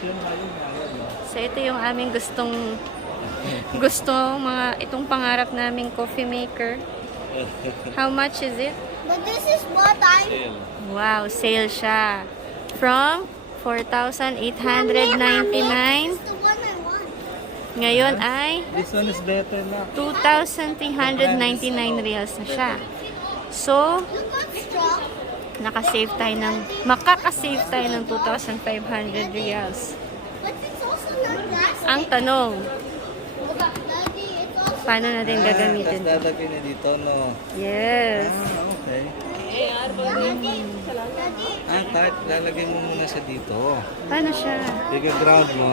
So, ito yung aming gusto mga itong pangarap naming coffee maker. How much is it? But this is what I... Wow, sale siya. From 4,899. It's the one I want. Ngayon ay This one is better na. 2,399 reals na siya. So, Look at straw. makaka-save tayo ng 2,500 reals. But it's also not plastic. Ang tanong, Daddy, it's also... paano natin gagamitin? Tapos lalagay na dito, no? Yes. Okay. Daddy, Tart, lalagay mo muna siya dito. Paano siya? Ground mo.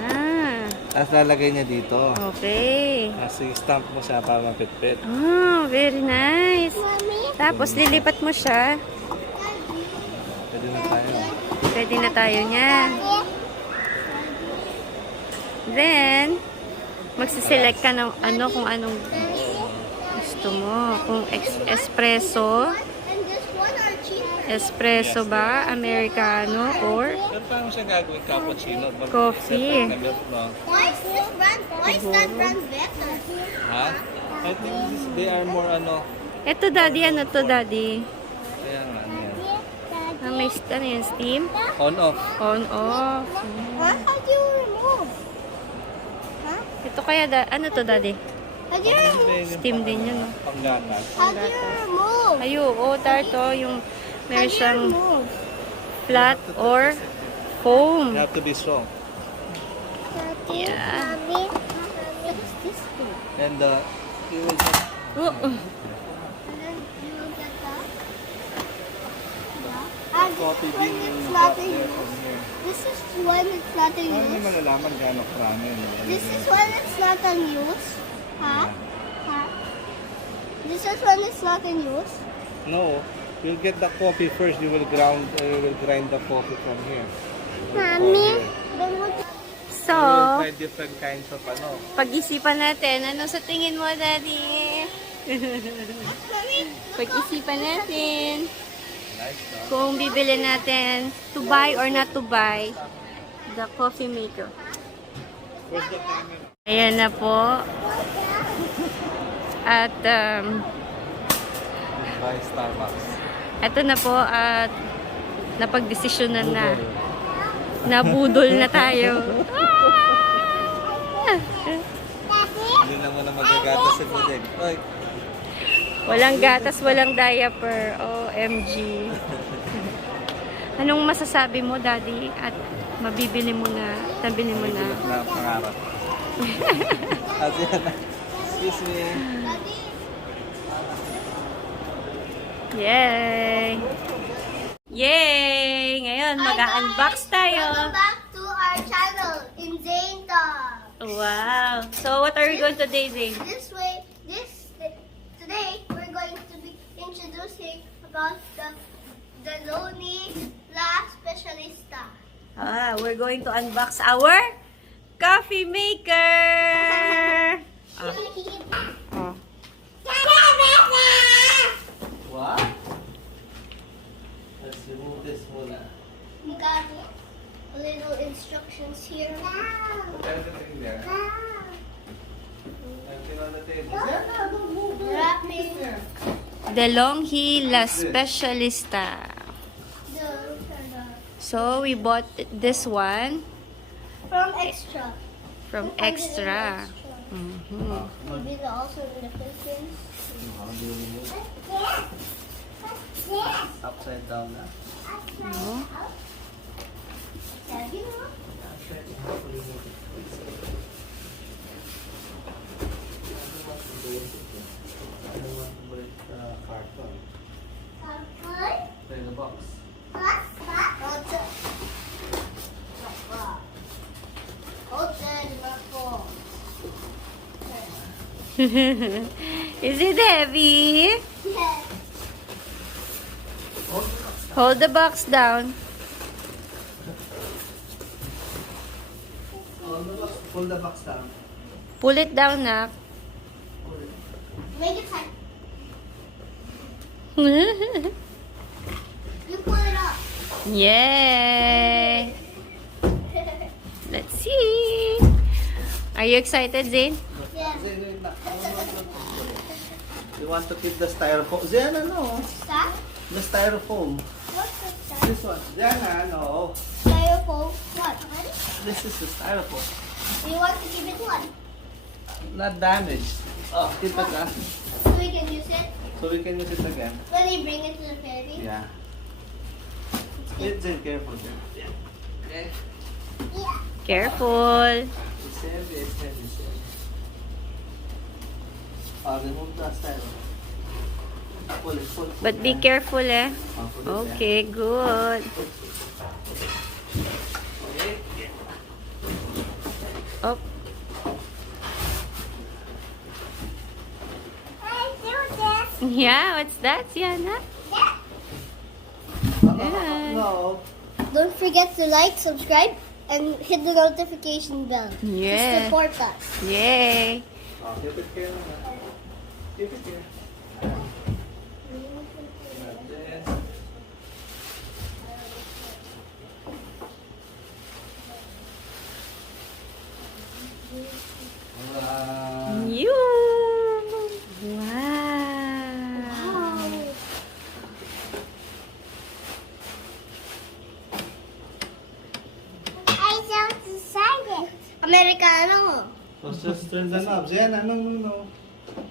Ah, Tapos lalagay niya dito. okay. Tapos i-stamp mo siya para mapitpit. Oh, very nice. Mommy, Tapos lilipat mo siya. Pwede na tayo. Pwede na tayo niyan. Then, magsiselect ka ng kung anong gusto mo. Kung espresso, and this one are cheaper. espresso ba, americano, or Pero paano siya gagawin cappuccino? Coffee. Na milk, no? Why is this brand? Why is that brand better? Ha? I think they are more ito daddy, ano to daddy? kaya nga, ano yan? May ano yan, steam? On off. On, off. Huh? How do you remove? Huh? Ito kaya, ano to daddy? How do you remove? Steam din yun. No? Panggatas. How do you remove? Ayo, tarto, yung How meron do you siyang remove? flat or You foam. have to be strong. Yeah. Mommy, what is this for? And you will just Oh, And then you will get that. Yeah. And copy this one din it's yung not drop in there use. from here. This is one it's not in Paano mo use. malalaman gano'ng karami yun? This is one it's not in use. Huh? Huh? This is one it's not in use. No. You'll get the coffee first. You will grind the coffee from here. Mommy, then what? so, You will try different kinds of pag-isipan natin. Ano sa tingin mo, daddy? Mommy, Pag-isipan natin Nice, no? kung bibili natin to buy or not to buy the coffee maker. Where's the camera? Ayan na po. At Buy Starbucks. eto na po at napagdesisyonan na. Nabudol na tayo. Hindi na mo na magagatas sa budig. Oy, Walang gatas, walang diaper. OMG. Anong masasabi mo, daddy? At nabili mo na. na pangarap. Kasi excuse me. Yay! Yay! Ngayon, mag-unbox tayo. welcome back to our channel in Zane Talk. Wow! So, what are we going to do, Zane? Today we're going to be introducing about the Lonely La Specialista. We're going to unbox our coffee maker! Oh. What? Let's remove this muna. We got little instructions here. Put everything there. Everything on the table. Wrapping DeLonghi La Specialista. So, we bought this one from Extra. from Extra. Mhm. Maybe they're also in the Philippines. How do you remove? Upside down na. No? Have you know? Carton. Good. Play the box. Is it heavy? Yes. Hold the box down. Pull the box down. Pull it down, nak. Make it tight. You pull it up. Yay! Are you excited, Zane? Yeah. Zane, wait na. You want to keep the styrofoam? Zane, ano? That? The styrofoam. What's the This one. Zane, no. styrofoam? What? This is the styrofoam. You want to give it one? Not damaged. Oh, keep it ah. So we can use it So we can use it again. when you bring it to the ferry? Yeah. Wait, Zane, careful. Zane. Yeah. Okay. Yeah. Careful. It's heavy, it's heavy, it's heavy. Remove the styrofoam. Pull it, pull it. But be careful, eh. Pull it, Okay, good. Okay. Oh, I do this. yeah. What's that, Sienna? Yeah. Yeah. No. Don't forget to like, subscribe, and hit the notification bell. To Yeah. support us. Yay. Oh, keep it here. Keep it here. Like this. You. Wow. I so excited. Americano. Let's just turn the knobs. Yeah, no.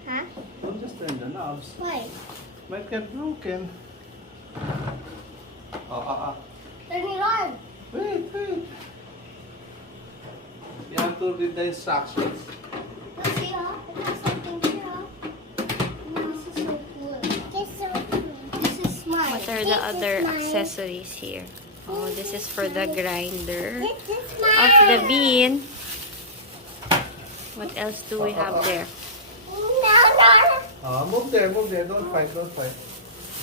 Huh? Don't just turn the knobs. Why? Might get broken. Turn it on. Wait. You have to read the instructions. Let's see, huh? It has something here, huh? This is so cool. This is smart. What are the other accessories here? Oh, this is for the grinder of the bean. What else do we have there? Move there. Don't fight.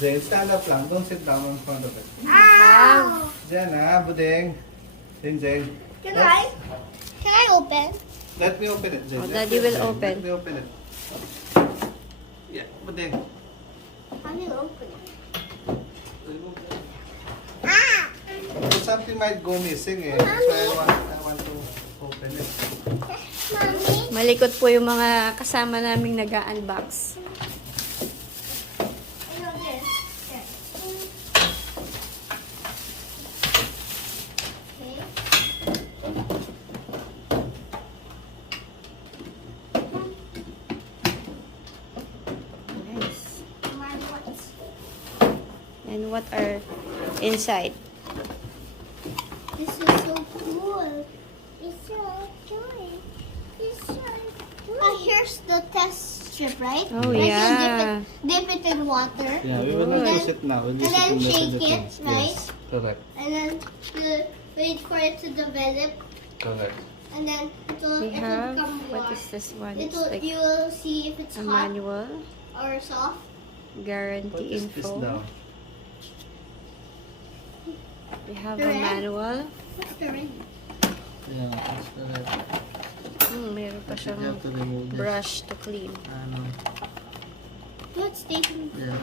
Then stand up lang. Don't sit down in front of it. Ow! Jen, buding. Jen. Can I open? Let me open it, Jen. Oh, Let Daddy me will open. open. Let me open it. Yeah, buding. How do you open it? Remove it. Ah! Something might go missing eh. That's why I want to open it. Mommy? Malikot po yung mga kasama naming nag-unbox. I know this. Here. Okay. Nice. My what? And what are inside? This is so cool. It's so cool. It's so cool. Here's the test strip, right? Oh, Like yeah. you dip it in water. Yeah, we will not And use then- it now. We'll use and it then in the shake it, Philippines. right? Yes, correct. And then you wait for it to develop. Correct. And then We it will have, become what warm. is this one? It It's will, like you will see if it's a hot manual, or soft. What guarantee is this info. now? We have The a red? manual. What's the ring? Yeah, that's correct. Meron pa You siyang have to remove this. brush to clean. Ano? What's taking Yeah.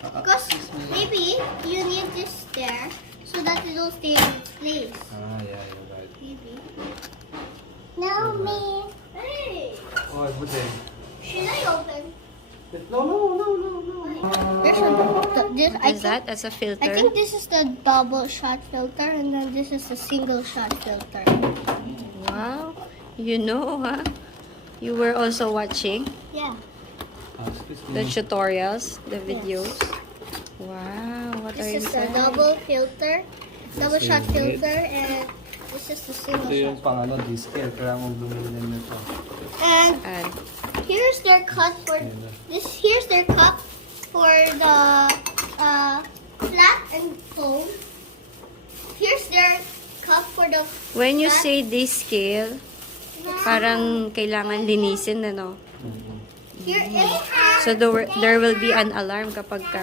Because maybe you need this there so that it will stay in its place. Yeah, you're right. Maybe. No, me. Hey, Oh, buding. should I open? No. There's this. What is that? As a filter? I think this is the double shot filter, and then this is the single shot filter. Wow. You know, huh? You were also watching Yeah. Excuse the me. tutorials, the videos. Wow. What are This is the inside? double filter, double This shot is it. filter, and this is the single Ito yung shot. pang ano, discal. Kaya mong bumili nito. And And here's their cut for this. Here's their cup for the flat and foam. Here's their cup for the. when you flat. say this scale, parang kailangan linisin, ano? Here is So there will be an alarm kapag ka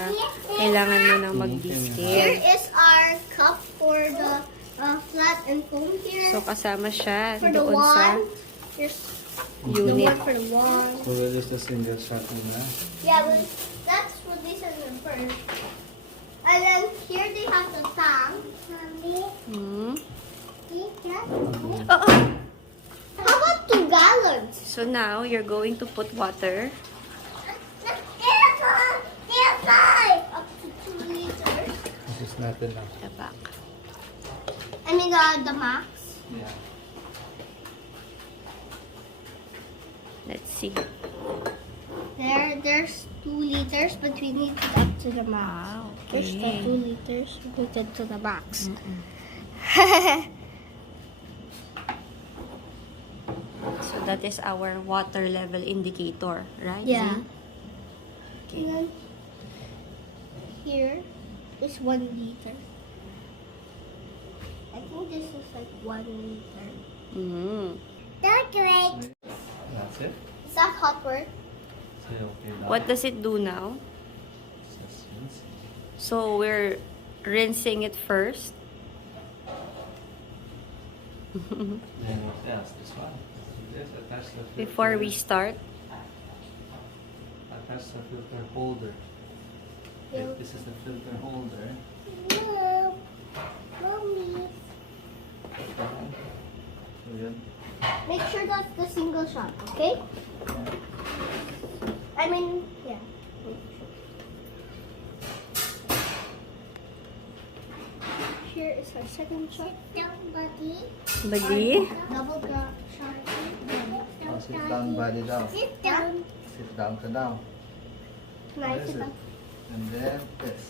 kailangan mo nang here mag-descale. is our cup for the flat and foam here. So kasama siya For the doon sa wand, here's the unit. one for the wand. So we'll use the single shot na. Yeah, but that's what they said in the first. And then here they have the tang. Mommy, Hmm? see that? Oh, How about two? So now, you're going to put water. Up to 2 liters. This is not enough. The back. I mean the max. Yeah. Let's see. There's 2 liters, but we need it up to the max. Wow, There's the okay. 2 liters. We need it to the max. So that is our water level indicator, right? Yeah. Zee? And then here is 1 liter. I think this is like 1 liter. Mm. Don't wait. That's it. Is that hot work? So, okay, now. What does it do now? Just rinse. So we're rinsing it first. Then what else? This one. This attach the filter. Before we start. Attach the filter holder. Yeah. This is the filter holder. No. Mommy. So yun. Make sure that's the single shot, okay? I mean, yeah. Here is our second shot. Buddy. Buddy? Double shot. Oh, sit down, buddy, down. Sit down. Sit down ka down. Nice. What is it? And then this.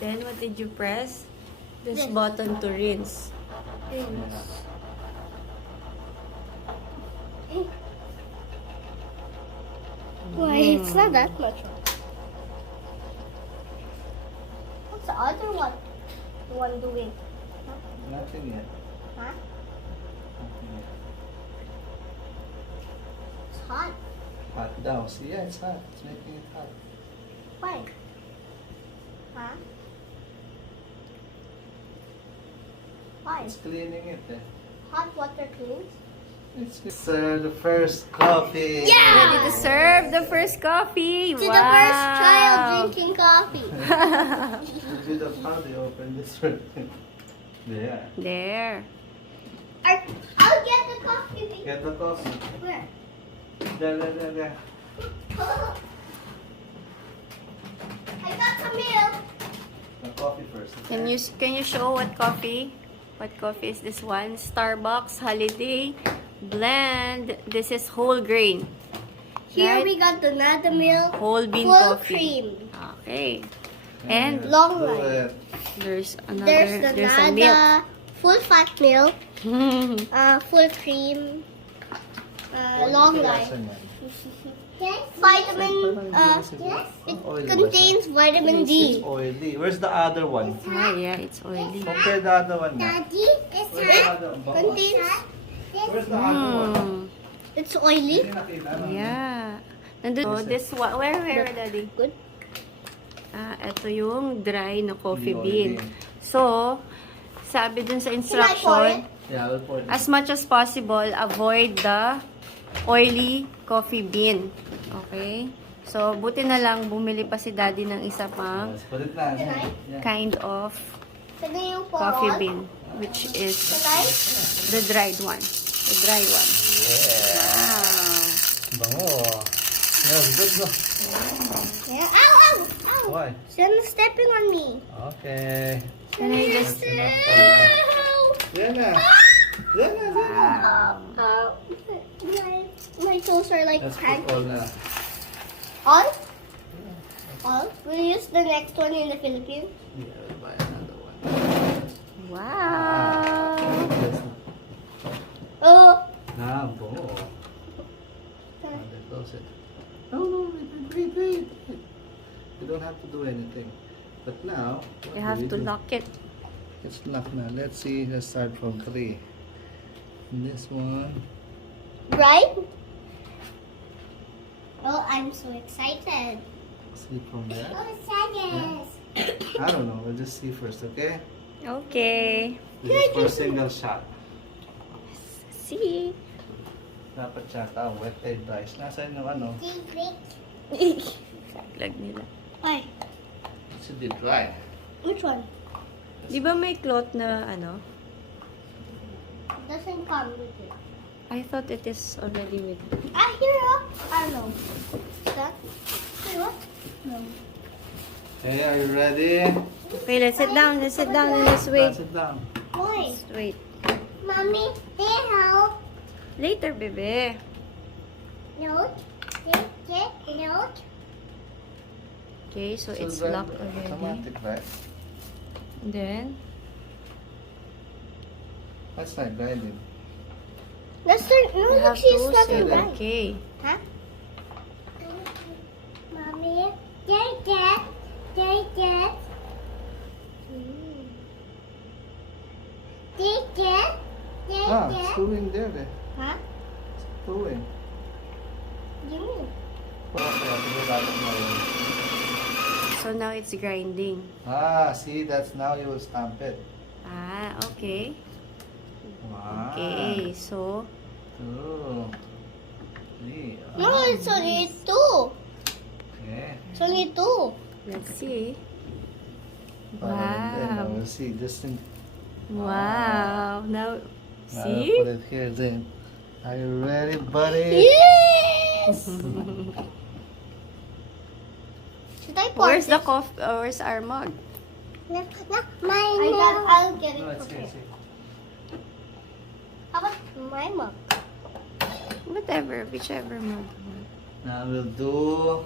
Then what did you press? This This. button to rinse. Why? It's not that much. What's the other one? The one doing? Nothing yet. Huh? Nothing yet. It's hot. Hot down. See, yeah, it's hot. It's making it hot. Why? Huh? Why? It's cleaning it. Eh. Hot water cleans? It's the first coffee. Yeah! Ready to serve the first coffee. To the first child drinking coffee. A bit of how they open this one. There. There. I'll get the coffee. Get the coffee. Where? There. I got some milk. The coffee first. Okay? Can you show what coffee? What coffee is this one? Starbucks Holiday Blend. This is whole grain. Here Right? we got the nada milk. Whole bean full coffee. cream. Okay. And Long Do line. it. there's another. There's the There's a nada full fat milk. milk. Full cream. Long life. Vitamin. It Oily contains vitamin It's D. oily. Where's the other one? Ah, yeah, it's oily. Compare the other one now. Daddy, Where's the other one? contains. Where's the other one? Mm. It's oily. Hindi nakita, no? Yeah. Nandun, oh, this one. Where, Daddy? Good. Ah, ito yung dry na coffee Hindi oily. bean. So, sabi dun sa pour instruction, Yeah, I'll pour it. as much as possible, avoid the oily coffee bean. Okay? So, buti na lang bumili pa si Daddy ng isa pang Let's put it na. Yeah. kind of Can you pour coffee all? bean, which is Tonight? the dried one. The dry one. Wow. Bango. Yeah, good, no? Yeah. Ow, ow, ow. Why? She's stepping on me. Okay. Can I just... That's enough for now. Yan na. Yan na, yan na. My toes are like Let's put pancakes. all na. All? All? We'll use the next one in the Philippines. Yeah, we'll buy another one. Wow. Yes. Oh. Ah, bango. They close it. No, wait. You don't have to do anything. But now, what You do have we to do? lock it. It's locked now. Let's see. Let's start from 3. This one. Right? Oh, I'm so excited. See from there. excited. I don't know. We'll just see first, okay? Okay. This is for single shot. See? Dapat shot. Wet and dry. Nasaan yung ano? Saglag nila. Why? It should be dry. Which one? Di ba may cloth na ano? doesn't come with it. I thought it is already with it. Ah, here, oh. I don't know. Is that? Wait, what? No. Hey, are you ready? Okay, let's sit down. Let's sit down and let's wait. Sit down. Why? Let's wait. Mommy, they help. Later, bebe. Note. They get note. Okay, so it's then locked already. automatic, right? Then, That's not grinding. Let's turn. No, you look, have she's to not set right. okay. Huh? Mommy, they get. They get. They get. They Ah, it's get. going there. Huh? It's going. You mean? So now it's grinding. Ah, see, that's now you will stamp it. Ah, okay. Wow. Okay, so Two. Three. No, it's only two. Okay. It's only two. let's see. And then Wow. we'll see. Just in, Wow. Now, I'll see? put it here then. Are you ready, buddy? Yes. Should I pour Where's the this? coffee? Where's our mug? No, mine. I'll get it. No, it's here, Okay. it's here. How about my mug? Whatever, whichever mug. Now we'll do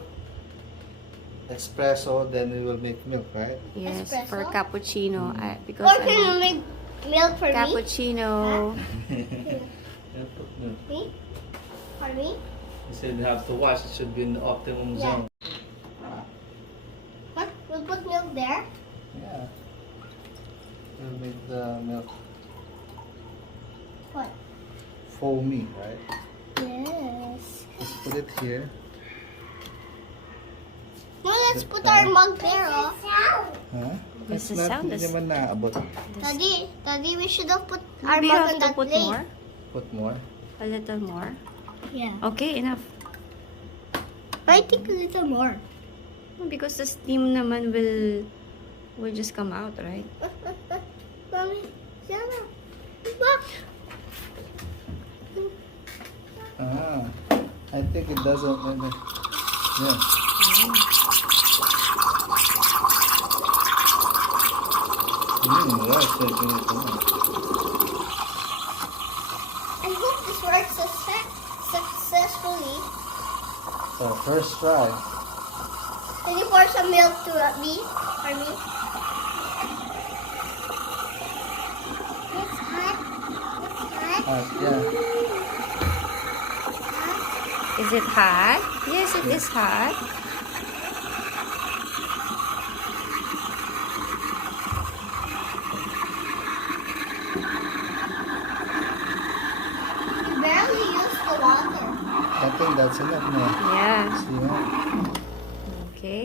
espresso, then we will make milk, right? Yes, Espresso? for cappuccino. Because Or can you I'm make milk for a me? cappuccino. Yeah, put milk. Me? For me? You said you have to wash. It should be in the optimum Yeah. zone. What? We'll put milk there? Yeah. We'll make the milk What? foamy, right? Yes. Let's put it here. No, let's put our mug there, oh. Huh? This That's is not, sound. hindi naman naabot. Daddy, we should have put our Maybe you mug have on to that put plate. more. Put more. A little more. Yeah. Okay, enough. I think a little more. Because the steam naman will just come out, right? Mommy, Sarah. Look. Ah, I think it doesn't. Yeah. Right. I hope this works successfully. So first try. Can you pour some milk to me? For me? It's hot. It's hot. Yeah. Is it hot? Yes, it is hot. You barely use the water. I think that's enough now. Yeah. See that? Okay.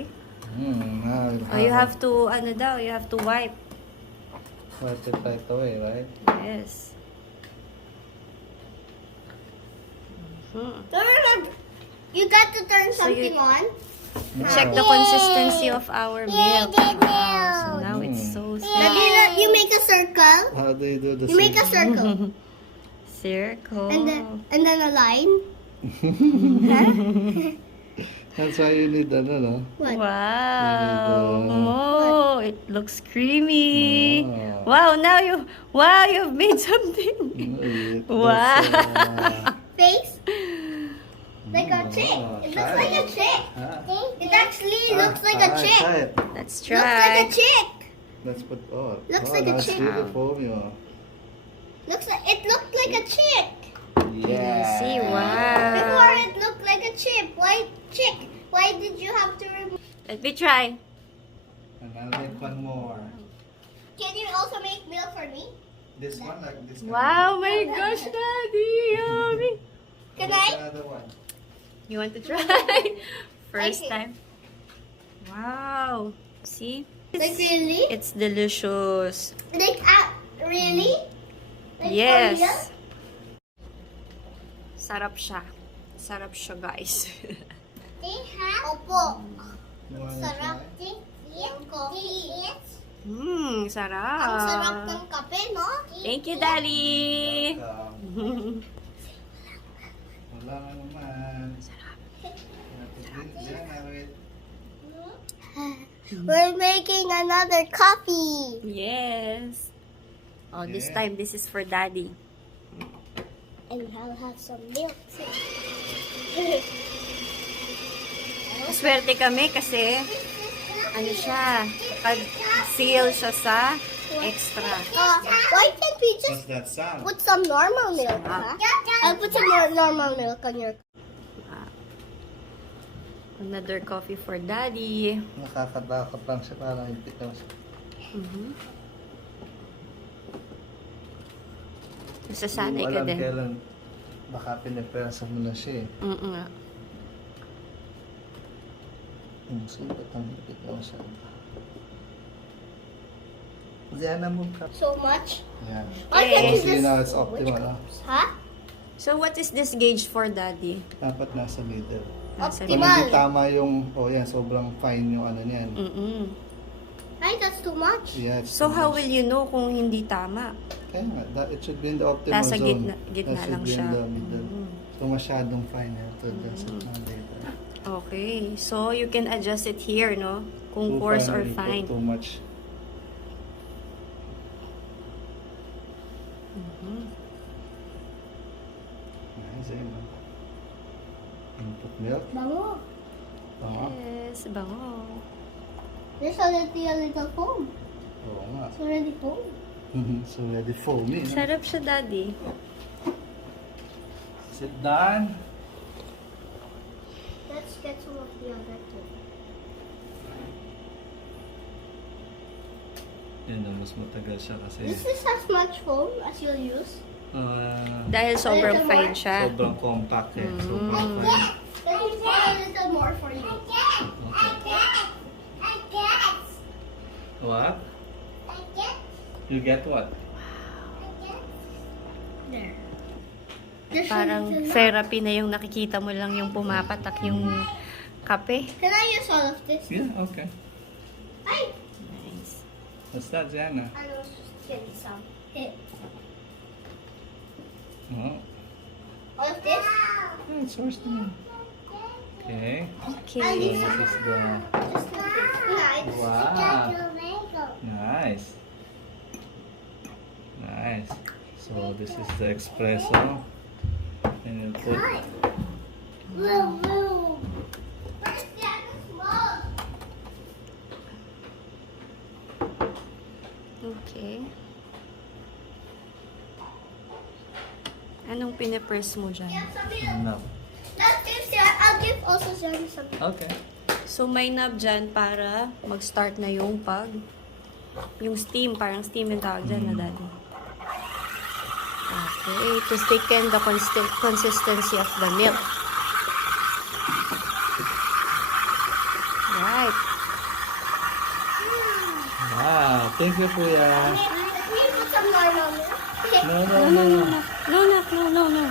Now we'll Oh, you have to, ano daw, you have to wipe. wipe it right away, right? Yes. Mhm. You got to turn So you- something on. Check the Yay! consistency of our milk. Yay, Wow, so milk! now it's so Daddy, sweet. you make a circle. How do you do the You make a circle. Circle. And then a line. That's why you need no? What? Wow. Oh, it looks creamy. Wow. Wow, you've made something. Wow. Face? Like a chick. It looks like a chick. It actually looks like a chick. Try it. Let's Looks like try. a chick. Let's put Looks like a that's chick. really foamy. It looked like a chick. Yeah. See, Before wow. it looked like a chip. Why chick? Why did you have to remove? Let me try. And I'll make one more. Can you also make milk for me? This one, like this. Wow, my gosh, Daddy. Yummy. Can There's I? another one. You want to try? First Okay. time. Wow. See? Like really? It's delicious. Like really? Like for real? Yes. Sarap siya. Sarap siya, guys. They have. Opo. You wanna Sarap. try? Yung coffee. Sarap. Ang sarap ng kape, no? Thank you, Daddy. Wala na naman. We're making another coffee. Yes. Oh, this Yeah. time, this is for Daddy. And I'll have some milk too. Swerte kami kasi, ano siya, seal siya sa extra. Why can't we What's just that sound? put some normal milk, huh? I'll put some normal milk on your... Another coffee for Daddy. Nakakatakot lang siya, parang higpit lang siya. Nasasanay Hindi mo ka alam din. kailan baka pinipersa mo na siya eh. Nga. Sulit ang higpit lang siya. Diyan na mo ka. So much? Yeah. Why can't you See, just... now it's optimal. Huh? So, what is this gauge for, Daddy? Dapat nasa middle. Nasa Kung hindi Optimal. tama yung, yan, sobrang fine yung ano niyan. Ay, that's too much. Yeah, it's So, too how much. will you know kung hindi tama? Kaya nga, it should be in the optimal Nasa zone. gitna That lang should be siya. in the middle. So, masyadong fine. To adjust it na later. Okay. So, you can adjust it here, no? Kung Too coarse or you put fine. Too much. Nice, eh, no? Input milk. Bango. Yes, bango. There's already a little foam. Oo nga. It's already foam. So, ready foamy. No? Sarap siya, Daddy. Sit down. Let's get some of the other too. Yan na, mas matagal siya kasi Is this as much foam as you'll use? Dahil sobrang Little fine more? siya. sobrang compact eh. Sobrang fine. Let me pour a little more for you. What? You get what? There. There's Parang a little- therapy na yung nakikita mo lang yung pumapatak yung kape. Can I use all of this? Yeah, okay. Ay! Nice. What's that, Jana? I was just getting some. Hey, Oh. all of this? Yeah, it's yours to me. Okay. Okay. So this is the... Just a bit. Nice. Wow. Nice. Nice. So this is the espresso. And you put... Woo, woo. Where's the other mug? Okay. Anong pinipress mo dyan? Yeah, some milk. No. Let's give Sarah. I'll give also Sarah some. Okay. So, may knob dyan para mag-start na yung yung steam. Parang steam yung tawag dyan na, Daddy. Okay. To thicken the consistency of the milk. Right. Wow. Thank you, Kuya. Can you put some normal milk? No, no, no. No.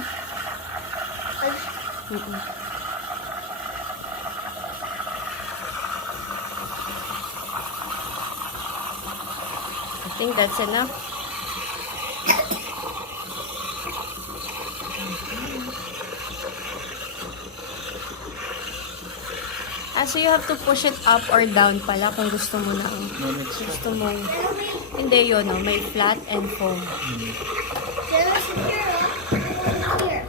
I think that's enough. So you have to push it up or down pala kung gusto mo na. No, it's Gusto mo. Hindi yun, no? May flat and foam. Sarah, sit here. Here.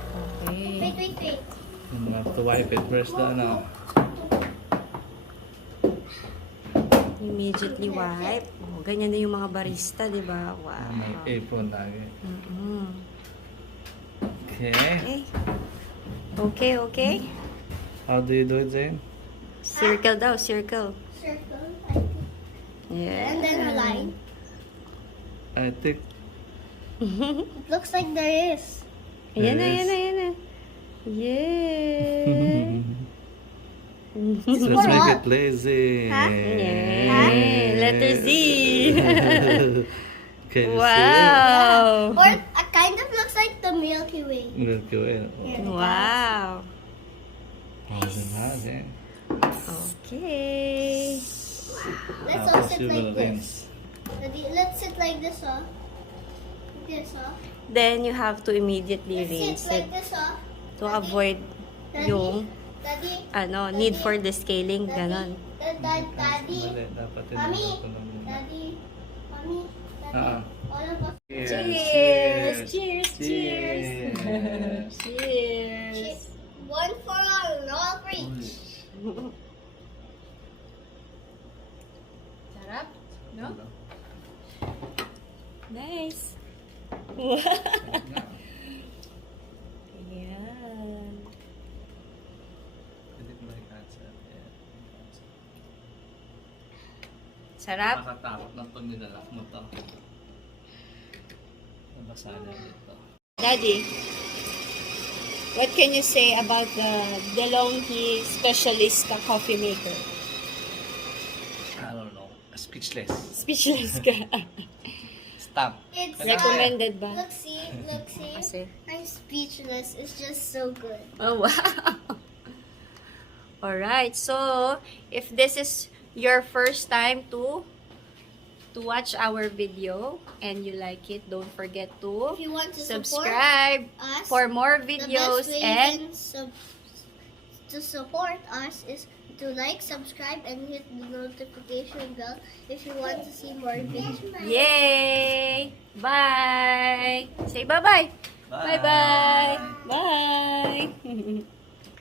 Okay. Wait. You have to wipe it first, ano? Immediately wipe. Oh, ganyan na yung mga barista, di ba? Wow. May apron lagi. Okay. Okay. Okay. How do you do it, Zane? Circle daw, circle. Circle, I think. Yeah. And then a line. I think It looks like there is. Ayan na. Yeah. let's more make hot. it lazy. Huh? Yeah. Letter Z. Can you Wow. Or it kind of looks like the Milky Way. see it? Milky Way. Here. Wow. Zane. Okay. Let's Tapos also you like will this. rinse. Daddy, let's sit like this, oh. Like this, oh. Then you have to immediately Let's rinse sit like it this, oh. to avoid yung Daddy, need for the scaling, Daddy, ganon. Daddy, Mali, dapat Mommy, tinulog ko lang muna. Daddy, Mommy, Daddy, Ah. all of us. Cheers! Cheers! Cheers! Cheers! One for all, all for each. Sarap, no? Ano? Nice! Ayan. Pwede ko like answer. Sarap? Nakakatakot ng pag nilalak mo to. Nabasa na dito. Daddy, what can you say about the DeLonghi Specialista coffee maker? I don't know. Speechless. Speechless ka. Stop. It's Recommended ba? Look, see, Kasi, I'm speechless. It's just so good. oh wow. Alright, so if this is your first time to watch our video and you like it, don't forget to If you want to subscribe support us, for more the videos best way and to support us is to like, subscribe, and hit the notification bell if you want to see more videos. yay! Bye! Say bye-bye! Bye-bye! Bye!